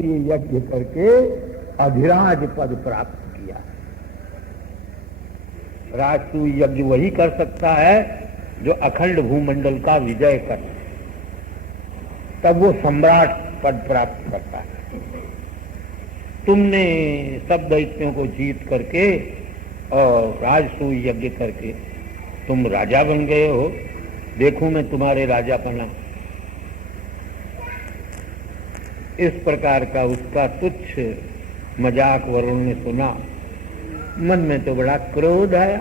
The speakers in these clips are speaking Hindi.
ये यज्ञ करके अधिराज पद प्राप्त किया। राजसूय यज्ञ वही कर सकता है जो अखंड भूमंडल का विजय कर, तब वो सम्राट पद प्राप्त करता है। तुमने सब दैत्यों को जीत करके और राजसूय यज्ञ करके तुम राजा बन गए हो। देखूं मैं तुम्हारे राजापना। इस प्रकार का उसका तुच्छ मजाक वरुण ने सुना। मन में तो बड़ा क्रोध आया,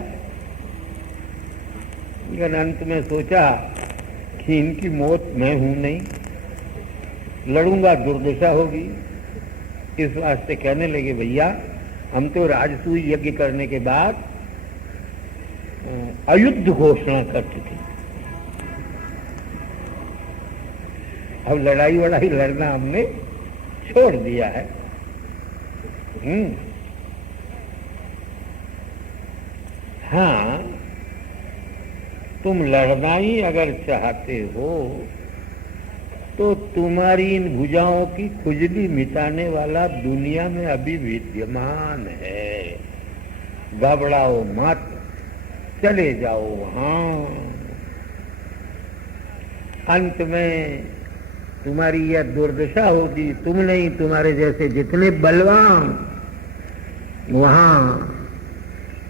लेकिन अंत में सोचा कि इनकी मौत मैं हूं नहीं, लड़ूंगा दुर्दशा होगी। इस वास्ते कहने लगे, भैया हम तो राजसूय यज्ञ करने के बाद अयुद्ध घोषणा कर चुके, अब लड़ाई वड़ाई लड़ना हमने छोड़ दिया है। हाँ, तुम लड़ना ही अगर चाहते हो तो तुम्हारी इन भुजाओं की खुजली मिटाने वाला दुनिया में अभी विद्यमान है। घबराओ मत, चले जाओ वहां। अंत में तुम्हारी यह दुर्दशा होगी, तुम नहीं तुम्हारे जैसे जितने बलवान वहां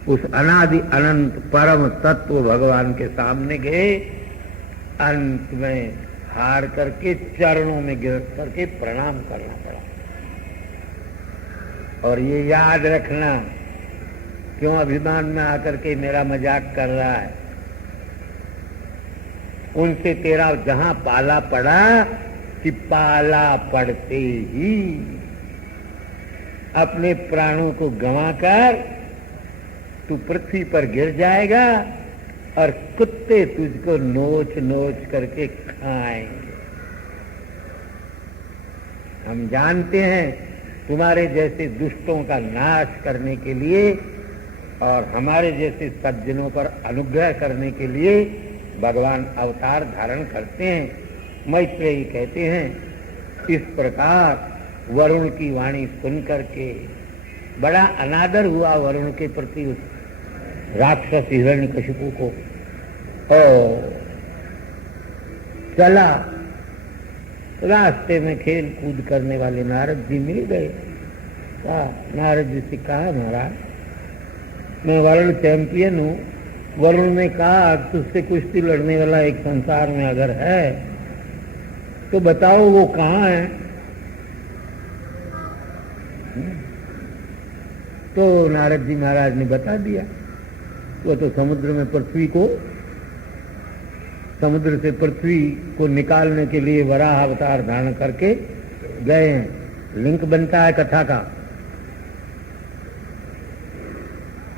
उस अनादि अनंत परम तत्व भगवान के सामने गए, अंत में हार करके चरणों में गिर करके प्रणाम करना पड़ा। और ये याद रखना, क्यों अभिमान में आकर के मेरा मजाक कर रहा है। उनसे तेरा जहां पाला पड़ा कि पाला पड़ते ही अपने प्राणों को गंवाकर तू पृथ्वी पर गिर जाएगा और कुत्ते तुझको नोच नोच करके खाएंगे। हम जानते हैं तुम्हारे जैसे दुष्टों का नाश करने के लिए और हमारे जैसे सज्जनों पर अनुग्रह करने के लिए भगवान अवतार धारण करते हैं। मैत्रेयी कहते हैं, इस प्रकार वरुण की वाणी सुन करके बड़ा अनादर हुआ वरुण के प्रति उस राक्षस हिरण्यकशिपु को। और चला, रास्ते में खेल कूद करने वाले नारद जी मिल गए। नारद जी से कहा, महाराज मैं वरुण चैंपियन हूँ। वरुण ने कहा, तुझसे कुश्ती लड़ने वाला एक संसार में अगर है तो बताओ वो कहाँ है। तो नारद जी महाराज ने बता दिया, वो तो समुद्र में समुद्र से पृथ्वी को निकालने के लिए वराह अवतार धारण करके गए हैं। लिंक बनता है कथा का।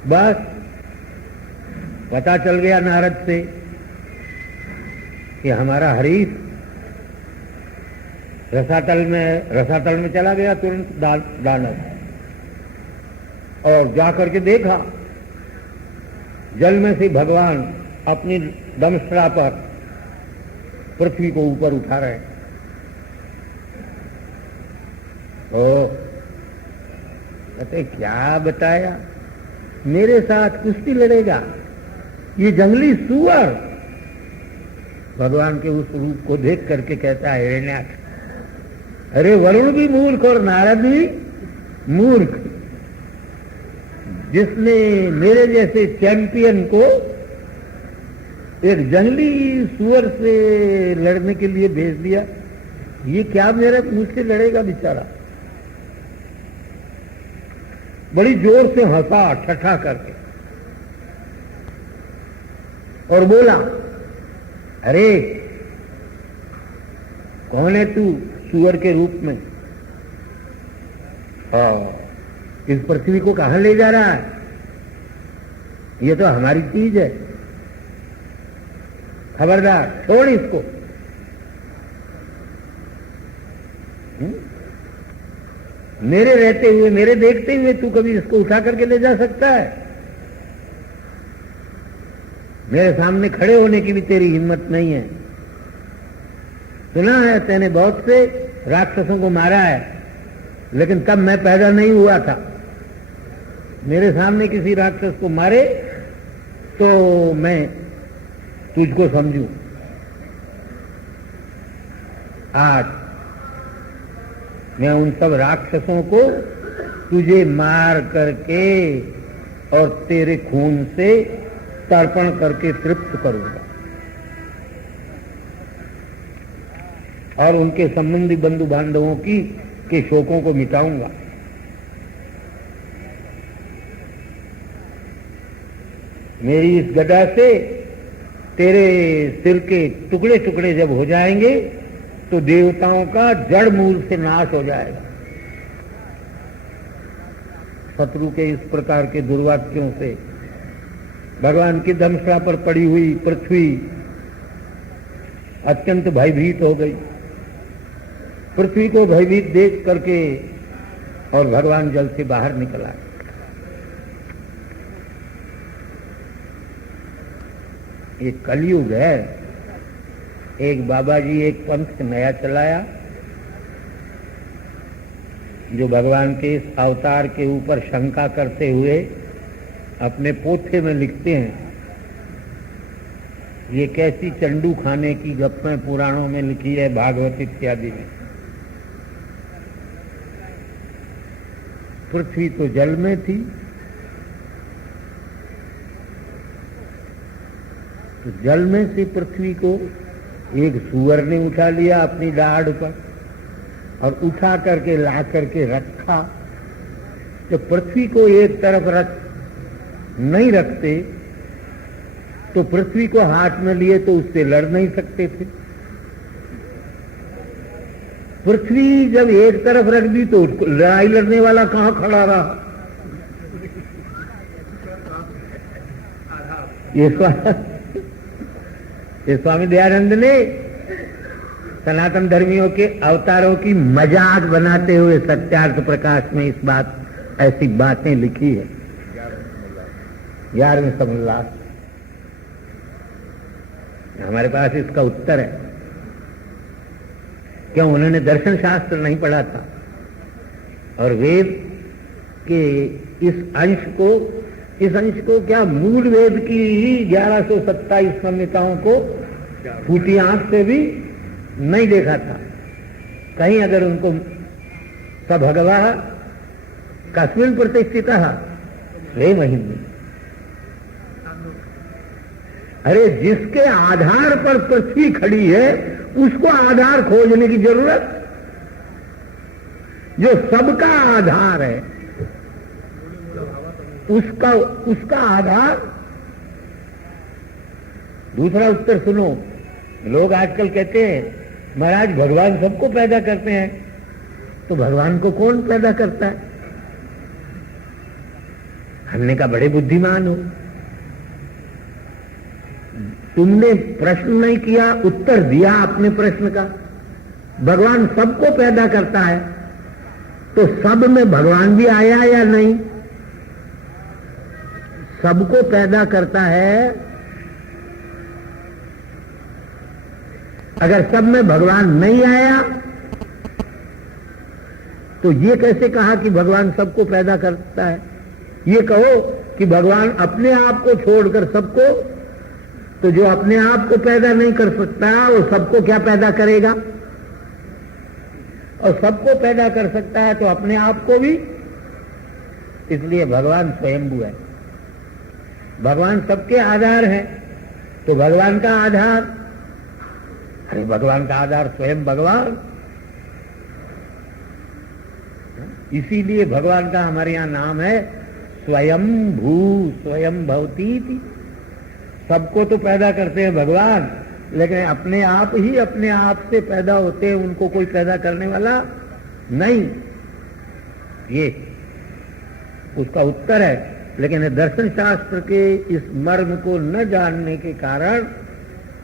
बस पता चल गया नारद से कि हमारा हरीश रसातल में चला गया तुरंत दानव। और जाकर के देखा, जल में से भगवान अपनी दंष्ट्रा पर पृथ्वी को ऊपर उठा रहे। कहते क्या बताया, मेरे साथ कुश्ती लड़ेगा ये जंगली सुअर। भगवान के उस रूप को देख करके कहता है, हिरण्याक्ष, अरे वरुण भी मूर्ख और नारद भी मूर्ख। जिसने मेरे जैसे चैंपियन को एक जंगली सुअर से लड़ने के लिए भेज दिया, ये क्या मुझसे लड़ेगा बेचारा। बड़ी जोर से हंसा ठठा करके और बोला, अरे कौन है तू सुअर के रूप में? इस पृथ्वी को कहां ले जा रहा है? ये तो हमारी चीज है, खबरदार छोड़ इसको। मेरे रहते हुए, मेरे देखते हुए तू कभी इसको उठा करके ले जा सकता है? मेरे सामने खड़े होने की भी तेरी हिम्मत नहीं है। सुना है तेने बहुत से राक्षसों को मारा है, लेकिन तब मैं पैदा नहीं हुआ था। मेरे सामने किसी राक्षस को मारे तो मैं तुझको समझूं। आज मैं उन सब राक्षसों को तुझे मार करके और तेरे खून से तर्पण करके तृप्त करूंगा और उनके संबंधी बंधु बांधवों के शोकों को मिटाऊंगा। मेरी इस गदा से तेरे सिर के टुकड़े टुकड़े जब हो जाएंगे तो देवताओं का जड़ मूल से नाश हो जाएगा। शत्रु के इस प्रकार के दुर्वाक्यों से भगवान की दंशा पर पड़ी हुई पृथ्वी अत्यंत भयभीत हो गई। पृथ्वी को भयभीत देख करके और भगवान जल से बाहर निकल आए। ये कलयुग है। एक बाबा जी एक पंथ नया चलाया जो भगवान के इस अवतार के ऊपर शंका करते हुए अपने पोथे में लिखते हैं, ये कैसी चंडू खाने की गप्पें पुराणों में लिखी है, भागवत इत्यादि में। पृथ्वी तो जल में थी, तो जल में से पृथ्वी को एक सूअर ने उठा लिया अपनी दाढ़ पर और उठा करके ला करके रखा। तो पृथ्वी को एक तरफ रख नहीं रखते तो पृथ्वी को हाथ में लिए तो उससे लड़ नहीं सकते थे। पृथ्वी जब एक तरफ रख दी तो उसको लड़ाई लड़ने वाला कहां खड़ा रहा। ये स्वामी दयानंद ने सनातन धर्मियों के अवतारों की मजाक बनाते हुए सत्यार्थ प्रकाश में इस बात ऐसी बातें लिखी है। 11वें समोल्लास हमारे पास इसका उत्तर है। क्यों? उन्होंने दर्शन शास्त्र नहीं पढ़ा था और वेद के इस अंश को क्या मूल वेद की ही 1127 संहिताओं को फूटी आंख से भी नहीं देखा था। कहीं अगर उनको स भगवा कस्मिन् प्रतिष्ठितः रे महिन्नी, अरे जिसके आधार पर पृथ्वी खड़ी है उसको आधार खोजने की जरूरत, जो सबका आधार है उसका आधार। दूसरा उत्तर सुनो। लोग आजकल कहते हैं महाराज भगवान सबको पैदा करते हैं, तो भगवान को कौन पैदा करता है? हमने कहा बड़े बुद्धिमान हो, तुमने प्रश्न नहीं किया, उत्तर दिया अपने प्रश्न का। भगवान सबको पैदा करता है तो सब में भगवान भी आया या नहीं? सबको पैदा करता है। अगर सब में भगवान नहीं आया तो ये कैसे कहा कि भगवान सबको पैदा करता है? ये कहो कि भगवान अपने आप को छोड़कर सबको, तो जो अपने आप को पैदा नहीं कर सकता वो सबको क्या पैदा करेगा? और सबको पैदा कर सकता है तो अपने आप को भी। इसलिए भगवान स्वयंभू है। भगवान सबके आधार है तो भगवान का आधार, अरे भगवान का आधार स्वयं भगवान। इसीलिए भगवान का हमारे यहां नाम है स्वयंभू, स्वयं भवती थी। सबको तो पैदा करते हैं भगवान, लेकिन अपने आप ही अपने आप से पैदा होते हैं, उनको कोई पैदा करने वाला नहीं। ये उसका उत्तर है। लेकिन दर्शन शास्त्र के इस मर्म को न जानने के कारण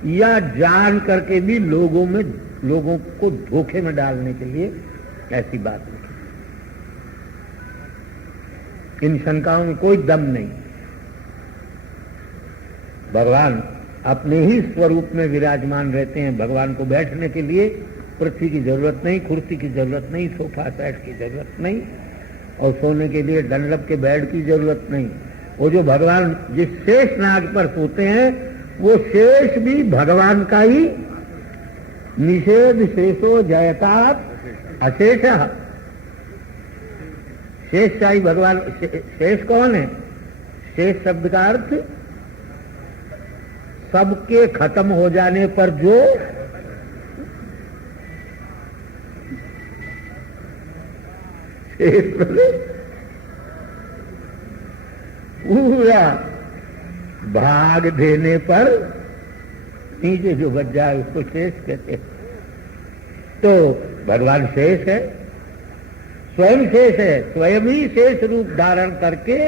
या जान करके भी लोगों को धोखे में डालने के लिए ऐसी बात नहीं। इन शंकाओं में कोई दम नहीं। भगवान अपने ही स्वरूप में विराजमान रहते हैं। भगवान को बैठने के लिए पृथ्वी की जरूरत नहीं, कुर्सी की जरूरत नहीं, सोफा सेट की जरूरत नहीं, और सोने के लिए डनलप के बेड की जरूरत नहीं। वो जो भगवान जिस शेष नाग पर सोते हैं वो शेष भी भगवान का ही। निषेध शेषो जयतात अशेष। शेष चाहिए भगवान। शेष कौन है? शेष शब्द का अर्थ सबके खत्म हो जाने पर जो शेष पूरा भाग देने पर नीचे जो बच जाए उसको शेष कहते हैं। तो भगवान शेष है, स्वयं शेष है, स्वयं ही शेष रूप धारण करके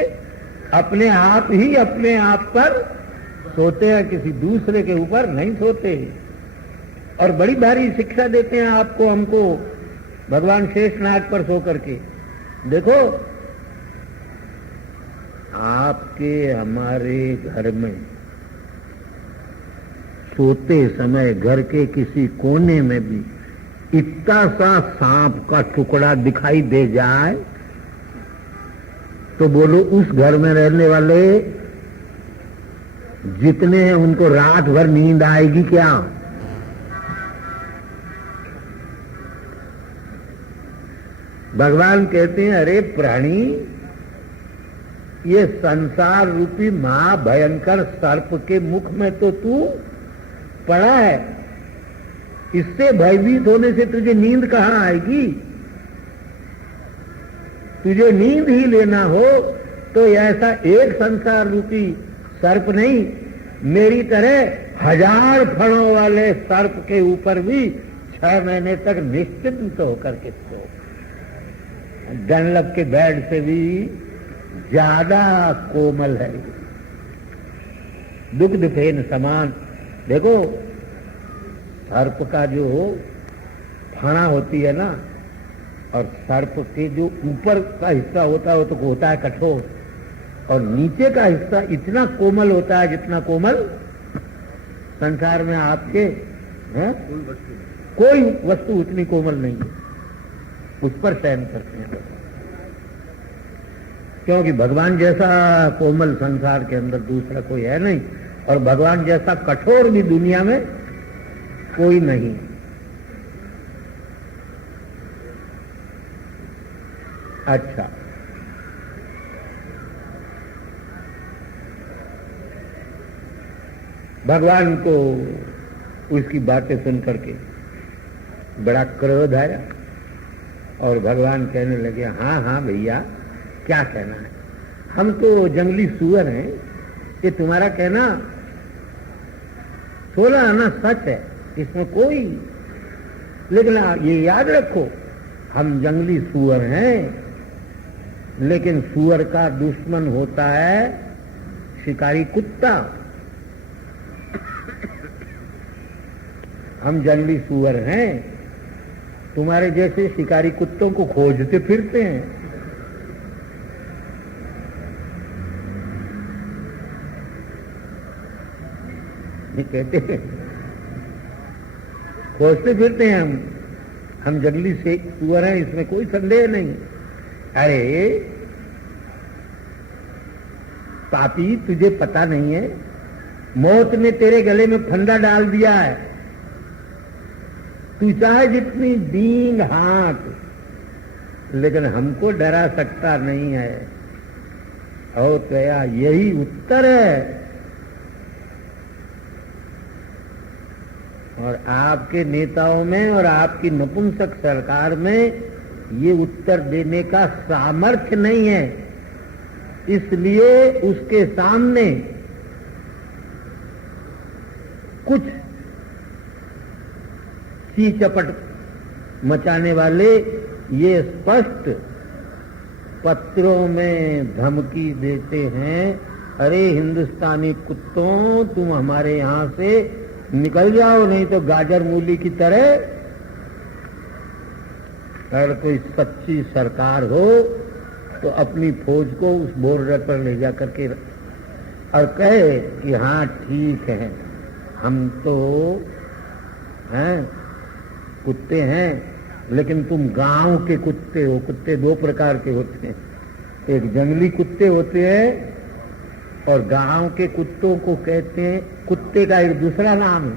अपने आप ही अपने आप पर सोते हैं, किसी दूसरे के ऊपर नहीं सोते। और बड़ी भारी शिक्षा देते हैं आपको, हमको, भगवान शेषनाग पर सो करके। देखो, आपके हमारे घर में सोते समय घर के किसी कोने में भी इतना सा सांप का टुकड़ा दिखाई दे जाए तो बोलो उस घर में रहने वाले जितने हैं उनको रात भर नींद आएगी क्या? भगवान कहते हैं, अरे प्राणी, ये संसार रूपी महाभयंकर सर्प के मुख में तो तू पड़ा है, इससे भयभीत होने से तुझे नींद कहां आएगी? तुझे नींद ही लेना हो तो ऐसा एक संसार रूपी सर्प नहीं, मेरी तरह 1000 फणों वाले सर्प के ऊपर भी 6 महीने तक निश्चिंत होकर के सो। डनलप के बेड से भी ज्यादा कोमल है, दुग्ध फेन समान। देखो, सर्प का जो फणा होती है ना, और सर्प के जो ऊपर का हिस्सा होता है वो तो होता है कठोर, और नीचे का हिस्सा इतना कोमल होता है जितना कोमल संसार में आपके है? कोई वस्तु उतनी कोमल नहीं है, उस पर शयन करते हैं। क्योंकि भगवान जैसा कोमल संसार के अंदर दूसरा कोई है नहीं, और भगवान जैसा कठोर भी दुनिया में कोई नहीं। अच्छा, भगवान को उसकी बातें सुन करके बड़ा क्रोध आया, और भगवान कहने लगे, हाँ हाँ भैया, क्या कहना है, हम तो जंगली सुअर हैं, ये तुम्हारा कहना 16 आना सच है, इसमें कोई, लेकिन ये याद रखो, हम जंगली सुअर हैं, लेकिन सुअर का दुश्मन होता है शिकारी कुत्ता। हम जंगली सुअर हैं, तुम्हारे जैसे शिकारी कुत्तों को खोजते फिरते हैं। ये कहते हैं खोजते फिरते हैं हम जंगली से सुअर हैं, इसमें कोई संदेह नहीं। अरे पापी, तुझे पता नहीं है, मौत ने तेरे गले में फंदा डाल दिया है, तू चाहे जितनी डींग हाथ, लेकिन हमको डरा सकता नहीं है। और क्या यही उत्तर है? और आपके नेताओं में और आपकी नपुंसक सरकार में ये उत्तर देने का सामर्थ्य नहीं है, इसलिए उसके सामने कुछ सी चपट मचाने वाले ये स्पष्ट पत्रों में धमकी देते हैं, अरे हिंदुस्तानी कुत्तों, तुम हमारे यहां से निकल जाओ, नहीं तो गाजर मूली की तरह। अगर कोई सच्ची सरकार हो तो अपनी फौज को उस बॉर्डर पर ले जा करके और कहे कि हाँ ठीक है, हम तो हैं कुत्ते हैं, लेकिन तुम गांव के कुत्ते हो। कुत्ते दो प्रकार के होते हैं, एक जंगली कुत्ते होते हैं और गांव के कुत्तों को कहते हैं, कुत्ते का एक दूसरा नाम है,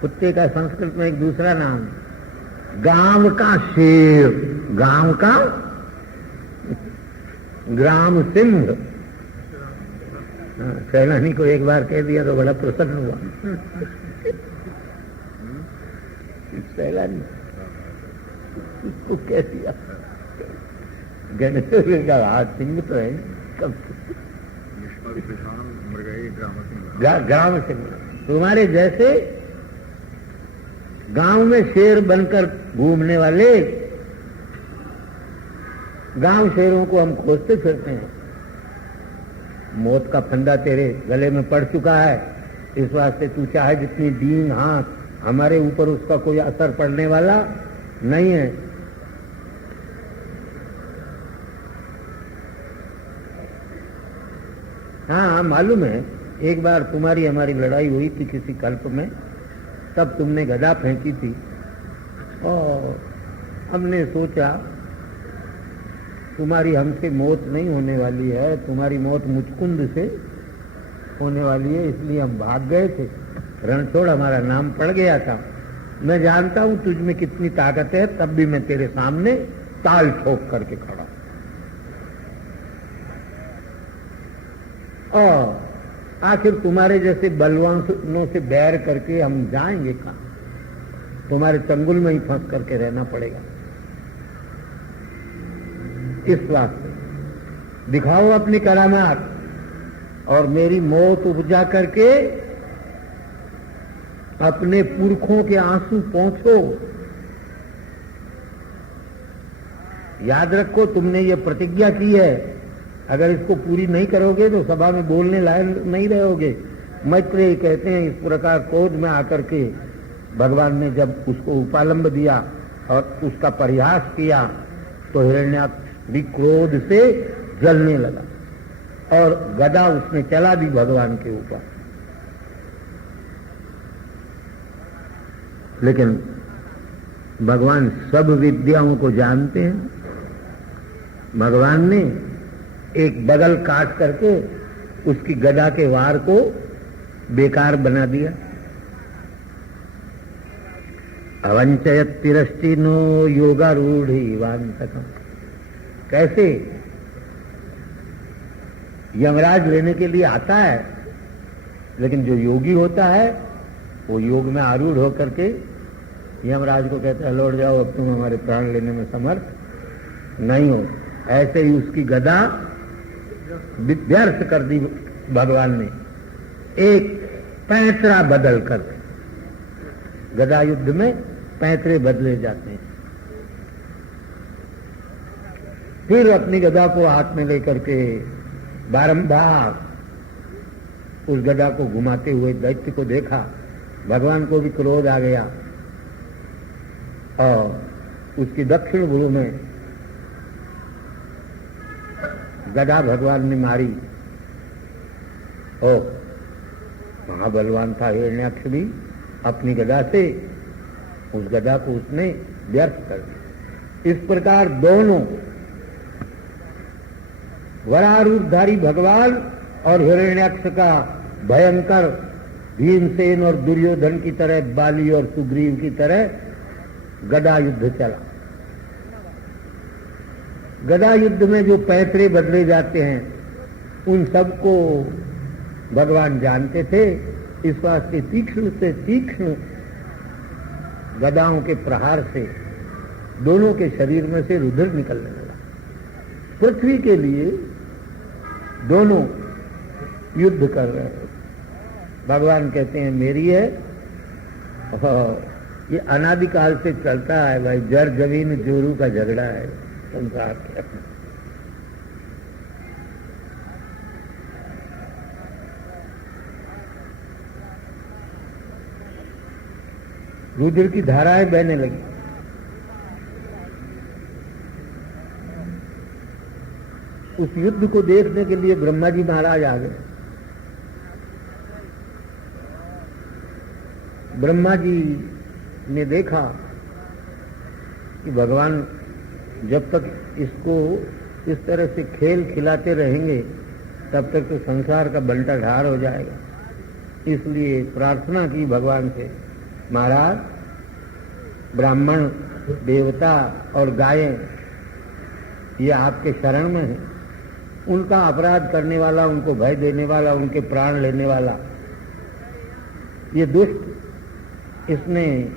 कुत्ते का संस्कृत में एक दूसरा नाम है, गांव का शेर, गांव का ग्राम सिंह। सैलानी को एक बार कह दिया तो बड़ा प्रसन्न हुआ। सैलानी उसको कह दिया, गणेश का हाथ सिंह तो है कब ग्राम सिंह। तुम्हारे जैसे गांव में शेर बनकर घूमने वाले गांव शेरों को हम खोजते फिरते हैं। मौत का फंदा तेरे गले में पड़ चुका है, इस वास्ते तू चाहे जितनी दीन हाथ, हमारे ऊपर उसका कोई असर पड़ने वाला नहीं है। हाँ मालूम है, एक बार तुम्हारी हमारी लड़ाई हुई थी किसी कल्प में, तब तुमने गदा फेंकी थी और हमने सोचा तुम्हारी हमसे मौत नहीं होने वाली है, तुम्हारी मौत मुचकुंद से होने वाली है, इसलिए हम भाग गए थे। रणछोड़ हमारा नाम पड़ गया था। मैं जानता हूं तुझ में कितनी ताकत है, तब भी मैं तेरे सामने ताल ठोक करके खड़ा। और आखिर तुम्हारे जैसे बलवानों से बैर करके हम जाएंगे कहां? तुम्हारे चंगुल में ही फंस करके रहना पड़ेगा। इस वास्ते दिखाओ अपनी करामात और मेरी मौत उपजा करके अपने पुरखों के आंसू पहुंचो। याद रखो, तुमने ये प्रतिज्ञा की है, अगर इसको पूरी नहीं करोगे तो सभा में बोलने लायक नहीं रहोगे। मैत्रेय कहते हैं, इस प्रकार क्रोध में आकर के भगवान ने जब उसको उपालंब दिया और उसका परिहास किया तो हिरण्याक्ष भी क्रोध से जलने लगा और गदा उसने चला दी भगवान के ऊपर। लेकिन भगवान सब विद्याओं को जानते हैं। भगवान ने एक बगल काट करके उसकी गदा के वार को बेकार बना दिया। अवंचयत तिरश्चिनो योगारूढ़ वांतकम। कैसे? यमराज लेने के लिए आता है, लेकिन जो योगी होता है वो योग में आरूढ़ होकर के यमराज को कहता है, लौट जाओ, अब तुम हमारे प्राण लेने में समर्थ नहीं हो। ऐसे ही उसकी गदा व्यर्थ कर दी भगवान ने, एक पैंतरा बदल कर। गदा युद्ध में पैंतरे बदले जाते हैं। फिर अपनी गदा को हाथ में लेकर के बारंबार उस गदा को घुमाते हुए दैत्य को देखा। भगवान को भी क्रोध आ गया और उसकी दक्षिण भ्रू में गदा भगवान ने मारी। और महाबलवान था हिरण्याक्ष भी, अपनी गदा से उस गदा को उसने व्यर्थ कर दिया। इस प्रकार दोनों वरारूपधारी भगवान और हिरण्याक्ष का भयंकर भीमसेन और दुर्योधन की तरह, बाली और सुग्रीव की तरह गदा युद्ध चला। गदा युद्ध में जो पैतरे बदले जाते हैं उन सबको भगवान जानते थे। इस वास्ते तीक्ष्ण से तीक्ष्ण गदाओं के प्रहार से दोनों के शरीर में से रुधिर निकलने लगा। पृथ्वी के लिए दोनों युद्ध कर रहे हैं। भगवान कहते हैं मेरी है, और ये अनादिकाल से चलता है भाई। जर जमीन जोरू का झगड़ा है संसार के। रुधिर की धाराएं बहने लगी। उस युद्ध को देखने के लिए ब्रह्मा जी महाराज आ गए। ब्रह्मा जी ने देखा कि भगवान जब तक इसको इस तरह से खेल खिलाते रहेंगे तब तक तो संसार का बंटा ढार हो जाएगा। इसलिए प्रार्थना की भगवान से, महाराज ब्राह्मण, देवता और गायें ये आपके शरण में हैं। उनका अपराध करने वाला, उनको भय देने वाला, उनके प्राण लेने वाला ये दुष्ट, इसने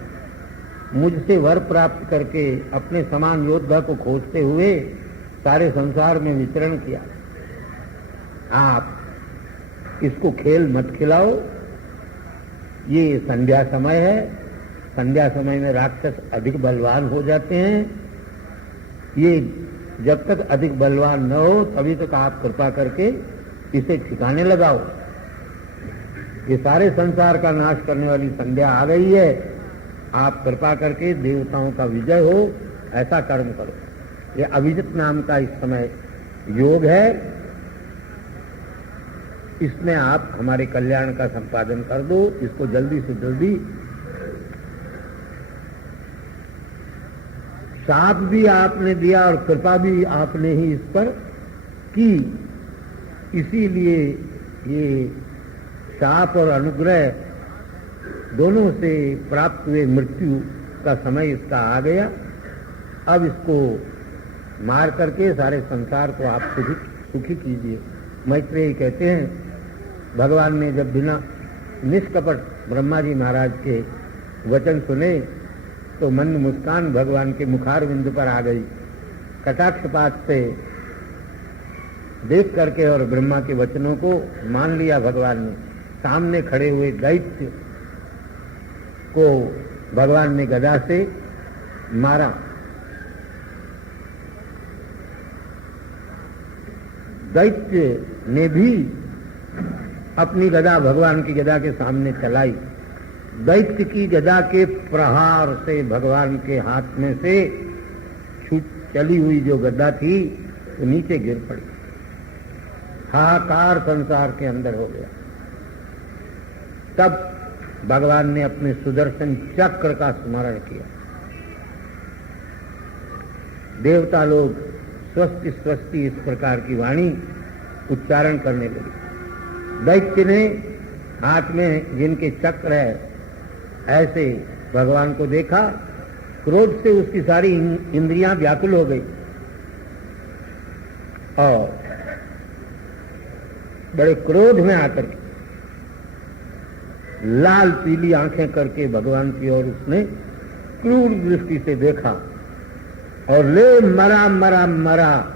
मुझसे वर प्राप्त करके अपने समान योद्धा को खोजते हुए सारे संसार में विचरण किया। आप इसको खेल मत खिलाओ। ये संध्या समय है, संध्या समय में राक्षस अधिक बलवान हो जाते हैं। ये जब तक अधिक बलवान न हो तभी तक आप कृपा करके इसे ठिकाने लगाओ। ये सारे संसार का नाश करने वाली संध्या आ गई है, आप कृपा करके देवताओं का विजय हो ऐसा कर्म करो। ये अभिजित नाम का इस समय योग है, इसमें आप हमारे कल्याण का संपादन कर दो। इसको जल्दी से जल्दी। शाप भी आपने दिया और कृपा भी आपने ही इस पर की, इसीलिए ये शाप और अनुग्रह दोनों से प्राप्त हुए मृत्यु का समय इसका आ गया। अब इसको मार करके सारे संसार को आप सुखी कीजिए। मैत्रेयी कहते हैं, भगवान ने जब बिना निष्कपट ब्रह्मा जी महाराज के वचन सुने तो मंद मुस्कान भगवान के मुखारविंद पर आ गई। कटाक्षपात से देख करके और ब्रह्मा के वचनों को मान लिया भगवान ने। सामने खड़े हुए दैत्य को भगवान ने गदा से मारा। दैत्य ने भी अपनी गदा भगवान की गदा के सामने चलाई। दैत्य की गदा के प्रहार से भगवान के हाथ में से छूट चली हुई जो गदा थी तो नीचे गिर पड़ी। हाहाकार संसार के अंदर हो गया। तब भगवान ने अपने सुदर्शन चक्र का स्मरण किया। देवता लोग स्वस्ति स्वस्ति इस प्रकार की वाणी उच्चारण करने लगे। दैत्य ने हाथ में जिनके चक्र है ऐसे भगवान को देखा, क्रोध से उसकी सारी इंद्रियां व्याकुल हो गई और बड़े क्रोध में आकर लाल पीली आंखें करके भगवान की ओर उसने क्रूर दृष्टि से देखा और ले मरा मरा मरा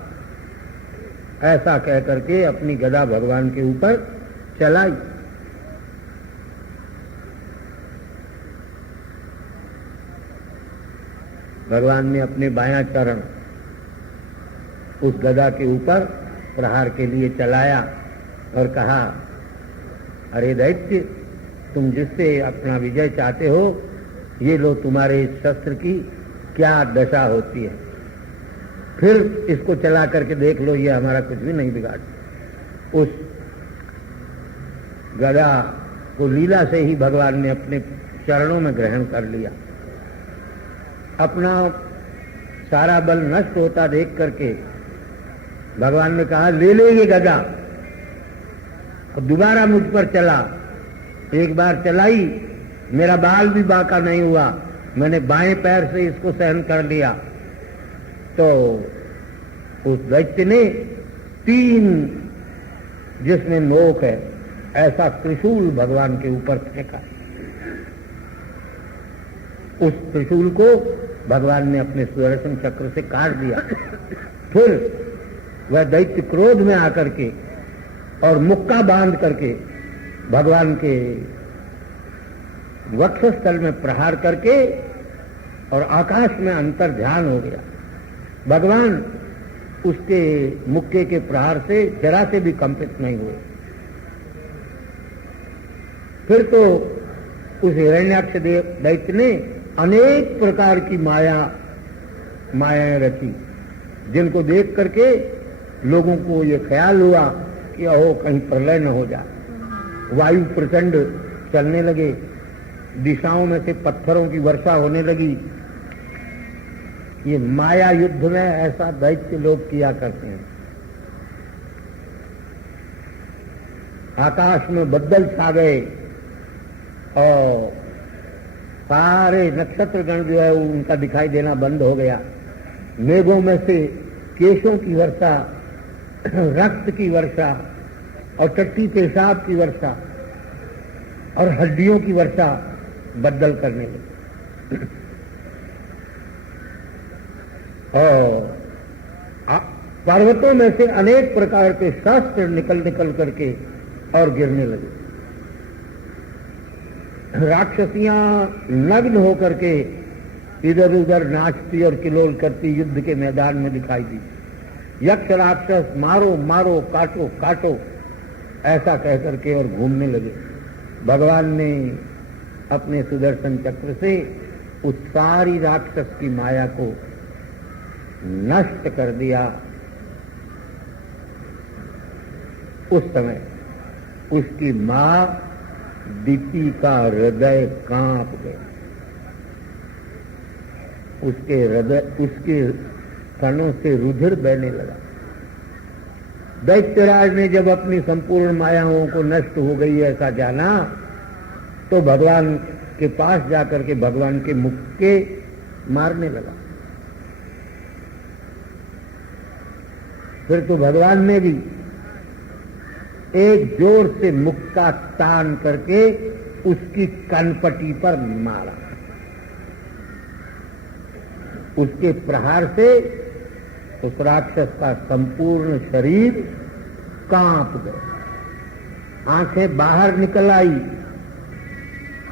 ऐसा कह करके अपनी गदा भगवान के ऊपर चलाई। भगवान ने अपने बायां चरण उस गदा के ऊपर प्रहार के लिए चलाया और कहा, अरे दैत्य, तुम जिससे अपना विजय चाहते हो, ये लो तुम्हारे शस्त्र की क्या दशा होती है। फिर इसको चला करके देख लो, ये हमारा कुछ भी नहीं बिगाड़ता। उस गदा को लीला से ही भगवान ने अपने चरणों में ग्रहण कर लिया। अपना सारा बल नष्ट होता देख करके भगवान ने कहा, ले ले ये गदा। और दोबारा मुझ पर चला। एक बार चलाई, मेरा बाल भी बांका नहीं हुआ, मैंने बाएं पैर से इसको सहन कर लिया। तो उस दैत्य ने 3 जिसमें नोक है ऐसा त्रिशूल भगवान के ऊपर फेंका। उस त्रिशूल को भगवान ने अपने सुदर्शन चक्र से काट दिया। फिर वह दैत्य क्रोध में आकर के और मुक्का बांध करके भगवान के वक्षस्थल में प्रहार करके और आकाश में अंतर ध्यान हो गया। भगवान उसके मुक्के के प्रहार से जरा से भी कंपित नहीं हुए। फिर तो उस हिरण्याक्ष दैत्य ने अनेक प्रकार की मायाएं रची, जिनको देख करके लोगों को ये ख्याल हुआ कि अहो कहीं प्रलय न हो जाए। वायु प्रचंड चलने लगे, दिशाओं में से पत्थरों की वर्षा होने लगी। ये माया युद्ध में ऐसा दैत्य लोग किया करते हैं। आकाश में बदल छा गए और सारे नक्षत्रगण जो है उनका दिखाई देना बंद हो गया। मेघों में से केशों की वर्षा, रक्त की वर्षा और टट्टी पेशाब की वर्षा और हड्डियों की वर्षा बदल करने लगे। और पर्वतों में से अनेक प्रकार के शस्त्र निकल निकल करके और गिरने लगे। राक्षसियां नग्न होकर के इधर उधर नाचती और किलोल करती युद्ध के मैदान में दिखाई दी। यक्ष राक्षस मारो मारो काटो काटो ऐसा कहकर के और घूमने लगे। भगवान ने अपने सुदर्शन चक्र से उस सारी राक्षस की माया को नष्ट कर दिया। उस समय उसकी मां दीति का हृदय कांप गया। उसके स्तनों से रुधिर बहने लगा। दैत्यराज ने जब अपनी संपूर्ण मायाओं को नष्ट हो गई ऐसा जाना तो भगवान के पास जाकर के भगवान के मुख के मारने लगा। फिर तो भगवान ने भी एक जोर से मुक्का तान करके उसकी कनपटी पर मारा। उसके प्रहार से उस राक्षस का संपूर्ण शरीर कांप गया। आंखें बाहर निकल आई,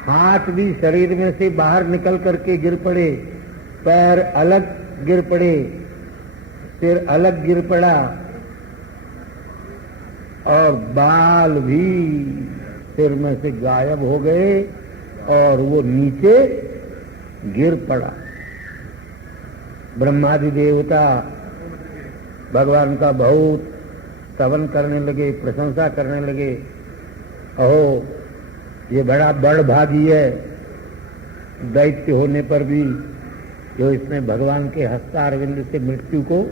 हाथ भी शरीर में से बाहर निकल करके गिर पड़े, पैर अलग गिर पड़े, सिर अलग गिर पड़ा और बाल भी सिर में से गायब हो गए और वो नीचे गिर पड़ा। ब्रह्मादि देवता भगवान का बहुत स्तवन करने लगे, प्रशंसा करने लगे। अहो, ये बड़ा बड़भागी है, दैत्य होने पर भी जो इसने भगवान के हस्तारविंद से मृत्यु को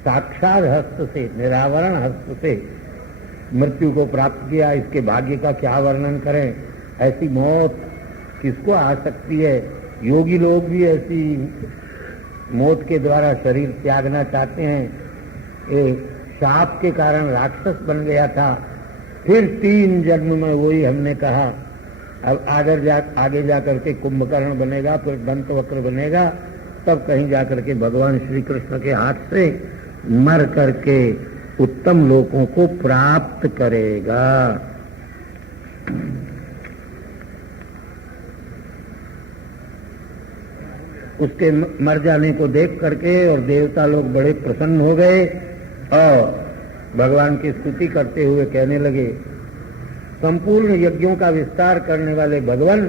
साक्षात हस्त से, निरावरण हस्त से मृत्यु को प्राप्त किया। इसके भाग्य का क्या वर्णन करें। ऐसी मौत किसको आ सकती है। योगी लोग भी ऐसी मौत के द्वारा शरीर त्यागना चाहते हैं। शाप के कारण राक्षस बन गया था, फिर 3 जन्म में वही हमने कहा। अब आगे जाकर के कुंभकर्ण बनेगा, फिर दंतवक्र बनेगा, तब कहीं जाकर के भगवान श्री कृष्ण के हाथ से मर करके उत्तम लोकों को प्राप्त करेगा। उसके मर जाने को देख करके और देवता लोग बड़े प्रसन्न हो गए और भगवान की स्तुति करते हुए कहने लगे, संपूर्ण यज्ञों का विस्तार करने वाले भगवान,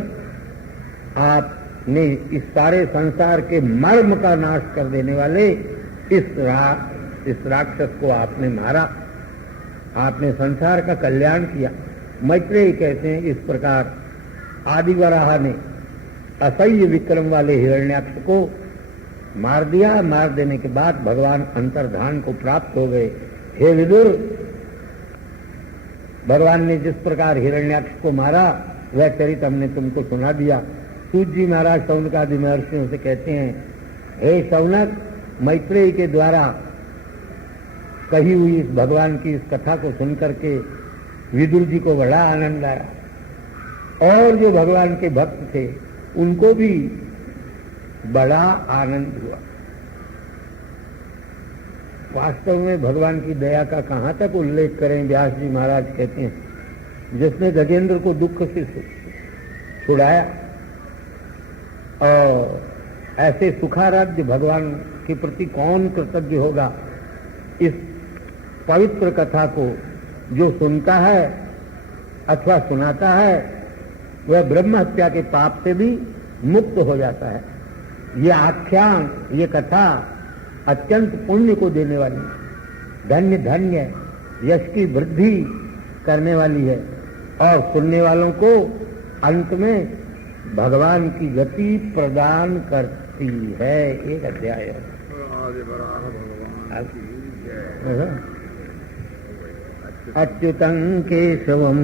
आपने इस सारे संसार के मर्म का नाश कर देने वाले इस राक्षस को आपने मारा, आपने संसार का कल्याण किया। मैत्रेयी कहते हैं इस प्रकार आदिवराह ने असह्य विक्रम वाले हिरण्याक्ष को मार दिया। मार देने के बाद भगवान अंतर्धान को प्राप्त हो गए। हे विदुर, भगवान ने जिस प्रकार हिरण्याक्ष को मारा वह चरित हमने तुमको सुना दिया। सूत जी महाराज शौनक आदि महर्षियों से कहते हैं, हे शौनक, मैत्रेयी के द्वारा कही हुई इस भगवान की इस कथा को सुनकर के विदुर जी को बड़ा आनंद आया और जो भगवान के भक्त थे उनको भी बड़ा आनंद हुआ। वास्तव में भगवान की दया का कहां तक उल्लेख करें। व्यास जी महाराज कहते हैं, जिसने गजेंद्र को दुख से छुड़ाया और ऐसे सुखाराध्य भगवान के प्रति कौन कृतज्ञ होगा। इस पवित्र कथा को जो सुनता है अथवा सुनाता है वह ब्रह्म हत्या के पाप से भी मुक्त हो जाता है। ये आख्यान, ये कथा अत्यंत पुण्य को देने वाली है, धन्य धन्य यश की वृद्धि करने वाली है और सुनने वालों को अंत में भगवान की गति प्रदान करती है। एक अध्याय है। अच्युतं केशवं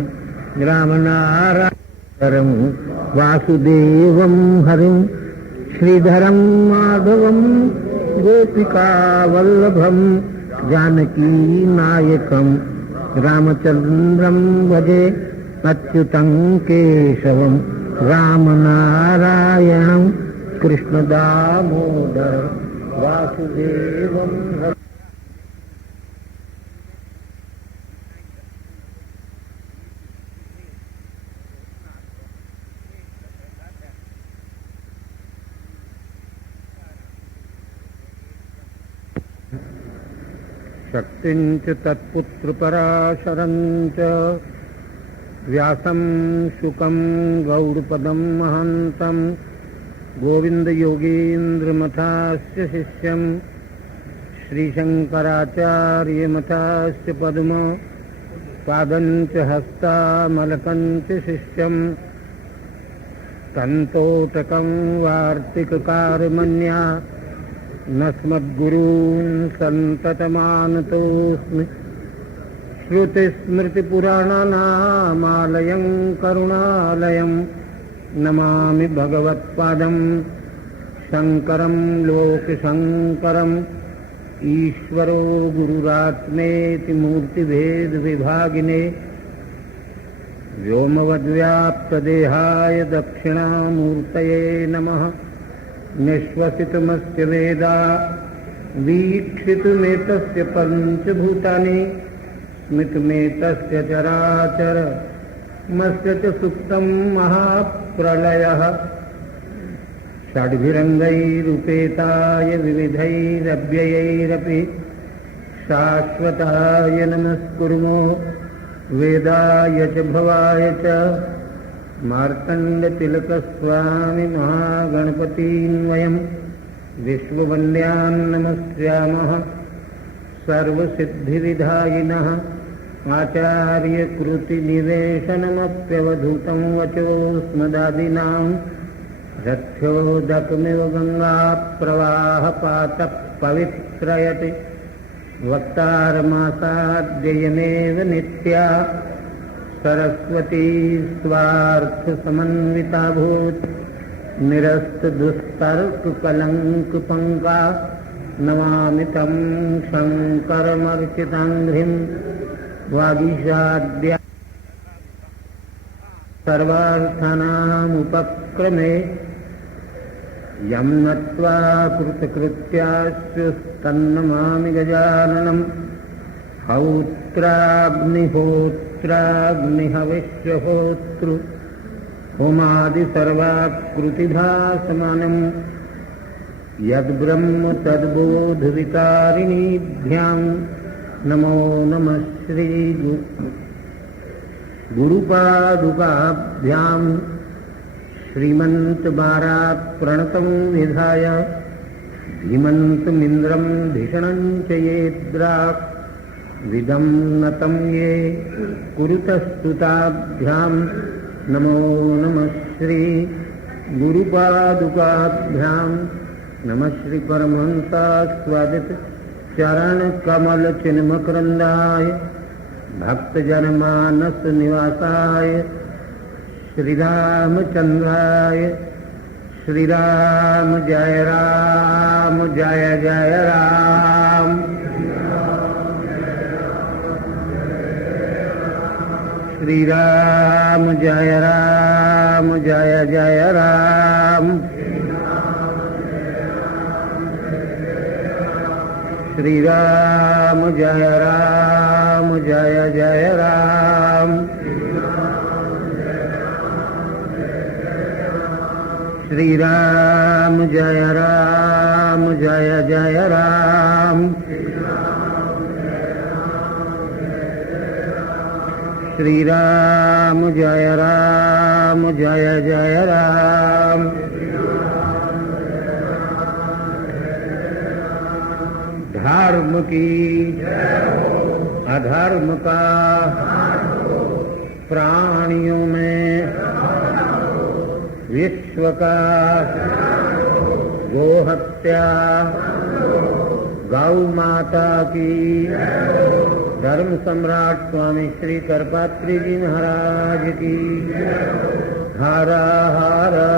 रामनारायणं वासुदेवं हरिं श्रीधरं माधवं गोपिकावल्लभं जानकीनायकं रामचन्द्रं भजे। अच्युतं केशवं रामनारायणं कृष्णदामोदरं वासुदेवं हरिं। शक्तिञ्च तत्पुत्रपराशरञ्च व्यासं शुकं गौडपदं महन्तं गोविन्दयोगीन्द्रमथास्य शिष्यं श्रीशङ्कराचार्यमथास्य पद्म पादञ्च हस्तामलकञ्च शिष्यं तन्तोटकं वार्तिककारमन्या नस्मद्गुरून् सन्ततमानतोऽस्मि। श्रुतिस्मृतिपुराणानामालयं करुणालयं नमामि भगवत्पादं शङ्करं लोकशङ्करम्। ईश्वरो गुरुरात्मेति मूर्तिभेदविभागिने व्योमवद्व्याप्तदेहाय दक्षिणामूर्तये नमः। निःश्वसितमस्य वेदा वीक्षितुमेतस्य पञ्चभूतानि स्मृतमेतस्य चराचर मस्य च सुप्तं महाप्रलयः। षड्भिरङ्गैरुपेताय विविधैरव्ययैरपि शाश्वताय नमस्कुर्मो वेदाय च भवाय च। मार्तण्डतिलकस्वामी महागणपतिं वयं विश्ववन्द्यान् नमस्यामः। सर्वसिद्धिविधायिनः आचार्यकृतिनिवेशनमप्यवधूतं वचोऽस्मदादीनां रथ्योदकमिव गङ्गाप्रवाहपातः पवित्रयति। वक्तारमासाद्ययमेव नित्या सरस्वती स्वार्थसमन्विताभूत् निरस्तदुस्तर्ककलङ्कपङ्का नमामि तं शङ्करमर्चिताङ्घ्रिं। वागीशाद्या सर्वार्थानामुपक्रमे यं नत्वा कृतकृत्यास्युस्तन्नमामि गजाननं। हौत्राग्निहोत्राग्निहविष्यहोत्रु होमादिसर्वाकृतिभासमानं यद्ब्रह्म तद्बोधविकारिणीभ्यां नमो नमः श्रीगुरुपादुकाभ्यां। श्रीमन्तबारात्प्रणतं विधाय धीमन्तमिन्द्रं धिषणं च येद्राक् विदं नतं ये कुरुतस्तुताभ्यां नमो नमः श्रीगुरुपादुकाभ्यां। नमः श्रीपरमहंसास्वादित चरणकमलचिन्मकरन्दाय भक्तजनमानसनिवासाय श्रीरामचन्द्राय। श्रीराम जय राम जय जय राम। श्रीराम जय राम जय जय राम। श्रीराम जय राम जय जय राम। श्रीराम जय राम जय जय राम। श्रीराम जय राम जय जय राम। धर्म की अधर्म का प्राणियों में विश्व का गोहत्या गौ माता की धर्म सम्राट स्वामी श्री करपात्री जी महाराज की हारा हारा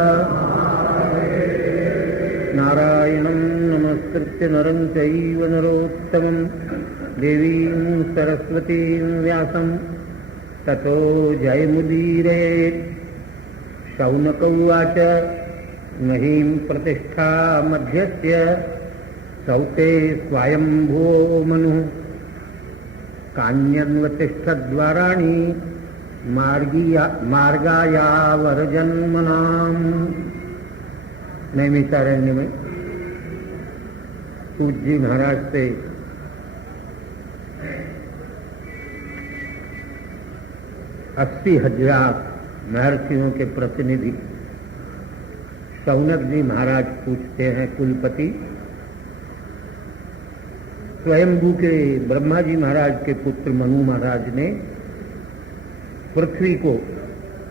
नारायणं नमस्कृत्य नरं चैव नरोत्तमं देवीं सरस्वतीं व्यासं ततो जयमुदीरयेत्। शौनक उवाच महीं प्रतिष्ठा मध्यस्य सौते स्वयंभुवो मनुः कान्यन्वतिष्ठद्वाराणि मार्गाया वरजन्मनाम्। नैमिषारण्य में सूत जी महाराज से अस्सी हजार महर्षियों के प्रतिनिधि शौनक जी महाराज पूछते हैं, कुलपति स्वयंभू के ब्रह्मा जी महाराज के पुत्र मनु महाराज ने पृथ्वी को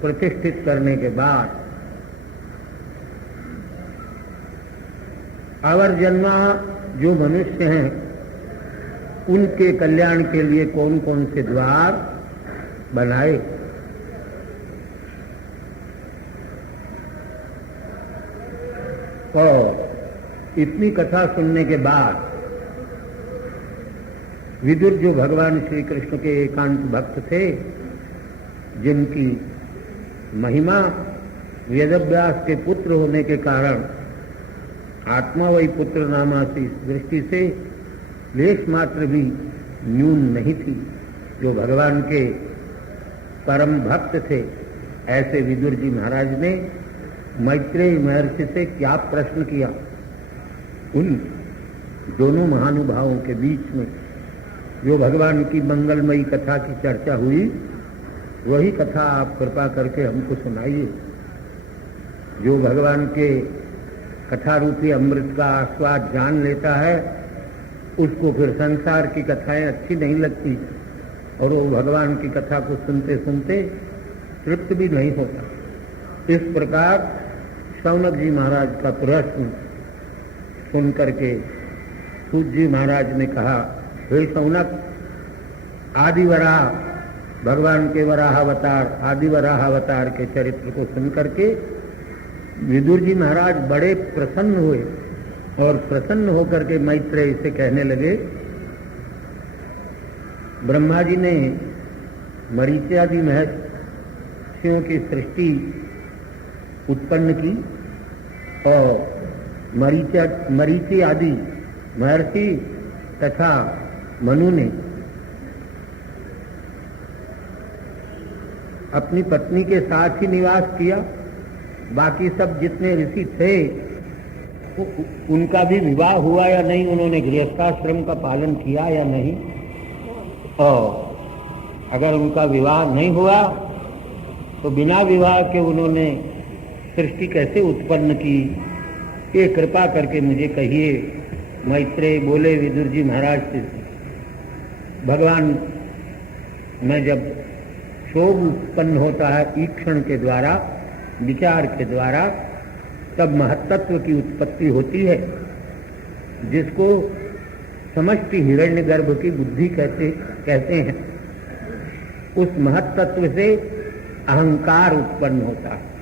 प्रतिष्ठित करने के बाद आवर्जन्मा जो मनुष्य हैं उनके कल्याण के लिए कौन कौन से द्वार बनाए। और इतनी कथा सुनने के बाद विदुर जो भगवान श्री कृष्ण के एकांत भक्त थे, जिनकी महिमा वेदव्यास के पुत्र होने के कारण आत्मा वही पुत्र नामासी दृष्टि से लेश मात्र भी न्यून नहीं थी, जो भगवान के परम भक्त थे, ऐसे विदुर जी महाराज ने मैत्रेय महर्षि से क्या प्रश्न किया। उन दोनों महानुभावों के बीच में जो भगवान की मंगलमयी कथा की चर्चा हुई, वही कथा आप कृपा करके हमको सुनाइए। जो भगवान के कथा रूपी अमृत का आस्वाद जान लेता है, उसको फिर संसार की कथाएं अच्छी नहीं लगती और वो भगवान की कथा को सुनते सुनते तृप्त भी नहीं होता। इस प्रकार शौनक जी महाराज का प्रश्न सुन करके सूत जी महाराज ने कहा, हे शौनक, आदि वराह भगवान के वराह अवतार आदि वराह अवतार के चरित्र को सुन करके विदुर जी महाराज बड़े प्रसन्न हुए और प्रसन्न होकर के मैत्रेय से कहने लगे, ब्रह्मा जी ने मरीच्यादि महर्षियों की सृष्टि उत्पन्न की और मरीचि आदि महर्षि तथा मनु ने अपनी पत्नी के साथ ही निवास किया। बाकी सब जितने ऋषि थे उनका भी विवाह हुआ या नहीं, उन्होंने गृहस्थाश्रम का पालन किया या नहीं, और अगर उनका विवाह नहीं हुआ तो बिना विवाह के उन्होंने सृष्टि कैसे उत्पन्न की, ये कृपा करके मुझे कहिए। मैत्रेय बोले विदुर जी महाराज से, भगवान में जब क्षोभ उत्पन्न होता है ईक्षण के द्वारा, विचार के द्वारा, तब महत्त्व की उत्पत्ति होती है, जिसको समष्टि हिरण्यगर्भ की बुद्धि कहते हैं। उस महत्त्व से अहंकार उत्पन्न होता है।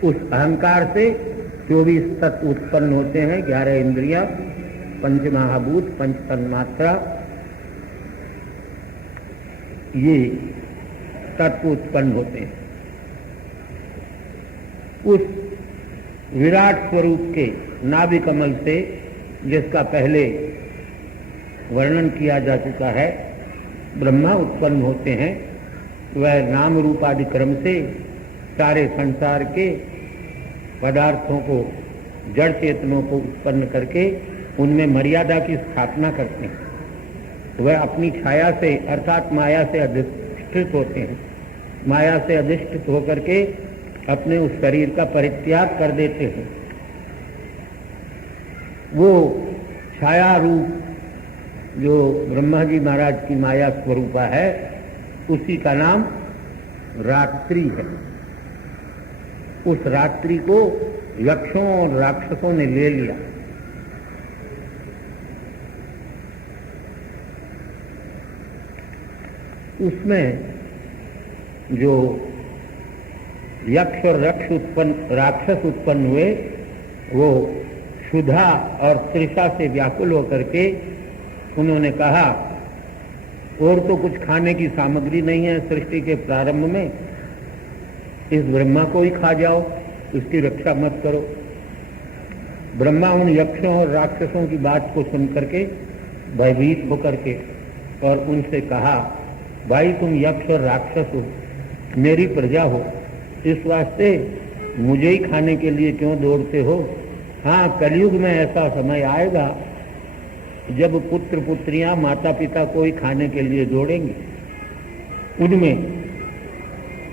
उस अहंकार से 24 तत्व उत्पन्न होते हैं, 11 इंद्रियां, 5 महाभूत, 5 तन्मात्रा, ये तत्व उत्पन्न होते हैं। उस विराट स्वरूप के नाभि कमल से, जिसका पहले वर्णन किया जा चुका है, ब्रह्मा उत्पन्न होते हैं। वह नाम रूप आदि क्रम से सारे संसार के पदार्थों को, जड़ चेतनों को उत्पन्न करके उनमें मर्यादा की स्थापना करते हैं। वह अपनी छाया से अर्थात माया से अधिष्ठित होते हैं। माया से अधिष्ठित होकर के अपने उस शरीर का परित्याग कर देते हैं। वो छाया रूप जो ब्रह्मा जी महाराज की माया स्वरूपा है, उसी का नाम रात्रि है। उस रात्रि को यक्षों और राक्षसों ने ले लिया। उसमें जो यक्ष और राक्षस उत्पन्न हुए वो क्षुधा और तृषा से व्याकुल होकर के उन्होंने कहा, और तो कुछ खाने की सामग्री नहीं है सृष्टि के प्रारंभ में, इस ब्रह्मा को ही खा जाओ, उसकी रक्षा मत करो। ब्रह्मा उन यक्षों और राक्षसों की बात को सुनकर के भयभीत होकर के और उनसे कहा, भाई तुम यक्ष और राक्षस हो, मेरी प्रजा हो, इस वास्ते मुझे ही खाने के लिए क्यों दौड़ते हो? हाँ, कलयुग में ऐसा समय आएगा जब पुत्र पुत्रियां माता पिता को ही खाने के लिए दौड़ेंगे। उनमें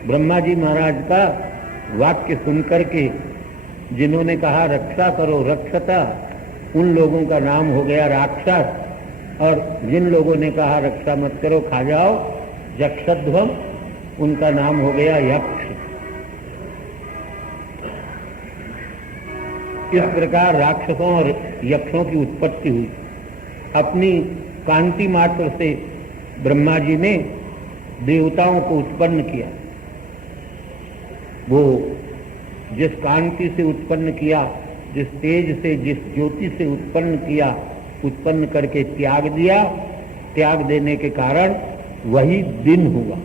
ब्रह्मा जी महाराज का वाक्य सुनकर के जिन्होंने कहा रक्षा करो रक्षता, उन लोगों का नाम हो गया राक्षस, और जिन लोगों ने कहा रक्षा मत करो खा जाओ यक्षध्वम, उनका नाम हो गया यक्ष। इस प्रकार राक्षसों और यक्षों की उत्पत्ति हुई। अपनी कांति मात्र से ब्रह्मा जी ने देवताओं को उत्पन्न किया। वो जिस कांति से उत्पन्न किया, जिस तेज से, जिस ज्योति से उत्पन्न किया, उत्पन्न करके त्याग दिया, त्याग देने के कारण वही दिन हुआ।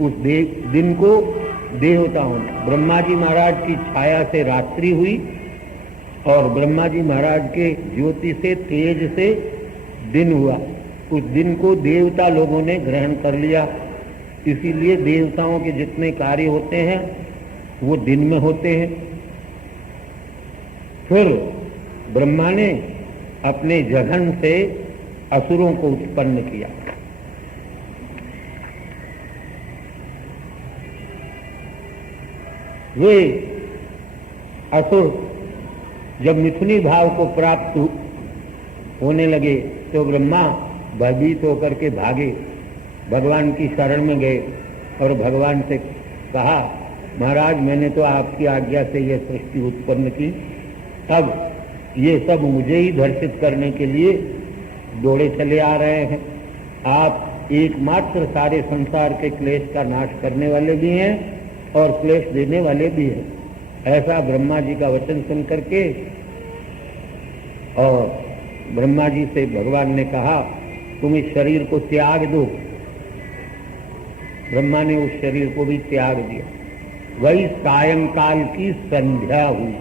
उस दिन को देवताओं ने, ब्रह्मा जी महाराज की छाया से रात्रि हुई और ब्रह्मा जी महाराज के ज्योति से, तेज से दिन हुआ। उस दिन को देवता लोगों ने ग्रहण कर लिया। इसीलिए देवताओं के जितने कार्य होते हैं वो दिन में होते हैं। फिर ब्रह्मा ने अपने जघन से असुरों को उत्पन्न किया। वे असुर जब मिथुनी भाव को प्राप्त होने लगे तो ब्रह्मा भयभीत होकर के भागे, भगवान की शरण में गए और भगवान से कहा, महाराज मैंने तो आपकी आज्ञा से यह सृष्टि उत्पन्न की, अब ये सब मुझे ही दर्शित करने के लिए दौड़े चले आ रहे हैं। आप एकमात्र सारे संसार के क्लेश का नाश करने वाले भी हैं और क्लेश देने वाले भी हैं। ऐसा ब्रह्मा जी का वचन सुन करके और ब्रह्मा जी से भगवान ने कहा, तुम इस शरीर को त्याग दो। ब्रह्मा ने उस शरीर को भी त्याग दिया। वही सायंकाल की संध्या हुई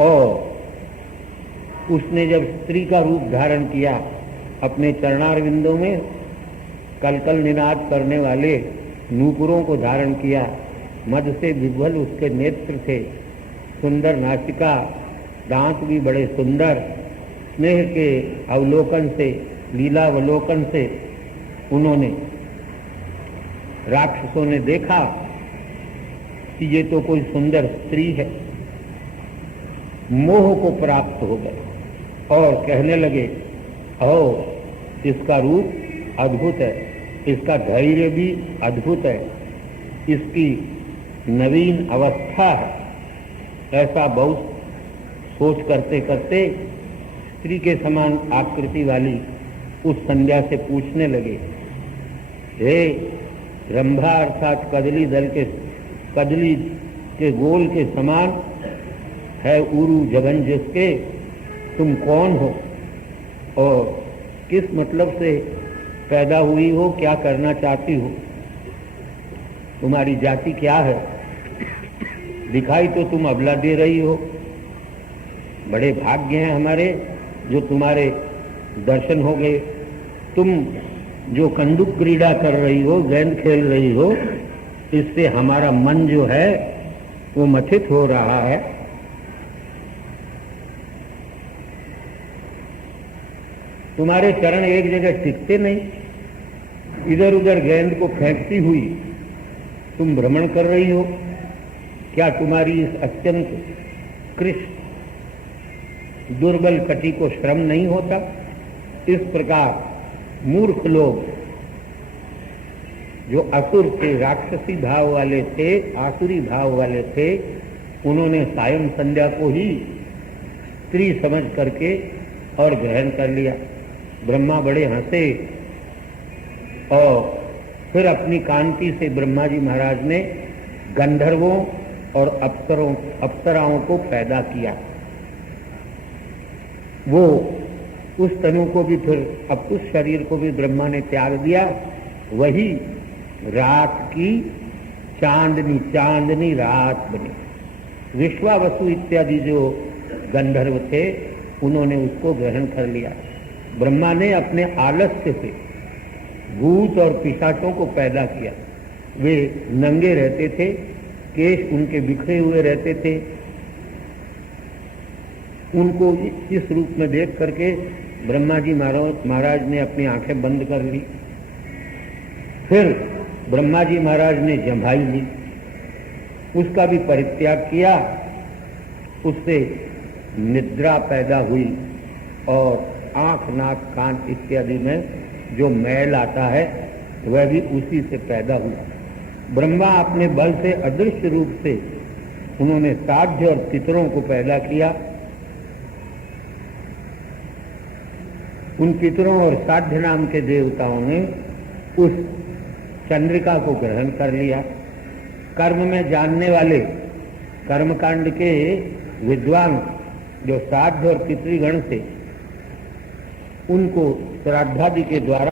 और उसने जब स्त्री का रूप धारण किया, अपने चरणारविंदों में कलकल निनाद करने वाले नूपुरों को धारण किया, मद से विह्वल उसके नेत्र थे, सुंदर नासिका, दांत भी बड़े सुंदर, स्नेह के अवलोकन से, लीलावलोकन से उन्होंने, राक्षसों ने देखा कि ये तो कोई सुंदर स्त्री है, मोह को प्राप्त हो गए और कहने लगे, ओ इसका रूप अद्भुत है, इसका धैर्य भी अद्भुत है, इसकी नवीन अवस्था है। ऐसा बहुत सोच करते करते स्त्री के समान आकृति वाली उस संध्या से पूछने लगे, हे रंभा अर्थात कदली के गोल के समान है उरु जबन जिसके, तुम कौन हो और किस मतलब से पैदा हुई हो, क्या करना चाहती हो, तुम्हारी जाति क्या है? दिखाई तो तुम अबला दे रही हो। बड़े भाग्य हैं हमारे जो तुम्हारे दर्शन हो गए। तुम जो कंदुक क्रीड़ा कर रही हो, गेंद खेल रही हो, इससे हमारा मन जो है वो मथित हो रहा है। तुम्हारे चरण एक जगह टिकते नहीं, इधर उधर गेंद को फेंकती हुई तुम भ्रमण कर रही हो। क्या तुम्हारी इस अत्यंत कृष्ण दुर्बल कटी को श्रम नहीं होता? इस प्रकार मूर्ख लोग जो असुर थे, राक्षसी भाव वाले थे, आसुरी भाव वाले थे, उन्होंने सायं संध्या को ही स्त्री समझ करके और ग्रहण कर लिया। ब्रह्मा बड़े हंसे और फिर अपनी कांति से ब्रह्मा जी महाराज ने गंधर्वों और अप्सराओं को पैदा किया। वो उस तनु को भी फिर अब उस शरीर को भी ब्रह्मा ने त्याग दिया। वही रात की चांदनी रात बनी। विश्वावसु इत्यादि जो गंधर्व थे उन्होंने उसको ग्रहण कर लिया। ब्रह्मा ने अपने आलस्य से भूत और पिशाचों को पैदा किया। वे नंगे रहते थे, केश उनके बिखरे हुए रहते थे। उनको इस रूप में देख करके ब्रह्मा जी महाराज ने अपनी आंखें बंद कर ली। फिर ब्रह्मा जी महाराज ने जम्भाई ली, उसका भी परित्याग किया। उससे निद्रा पैदा हुई और आंख, नाक, कान इत्यादि में जो मैल आता है वह भी उसी से पैदा हुआ। ब्रह्मा अपने बल से अदृश्य रूप से उन्होंने साध्य और पितरों को पैदा किया। उन पितरों और साध्य नाम के देवताओं ने उस चंद्रिका को ग्रहण कर लिया। कर्म में जानने वाले, कर्मकांड के विद्वान जो साध्य और पितृगण थे, उनको श्राद्धादि के द्वारा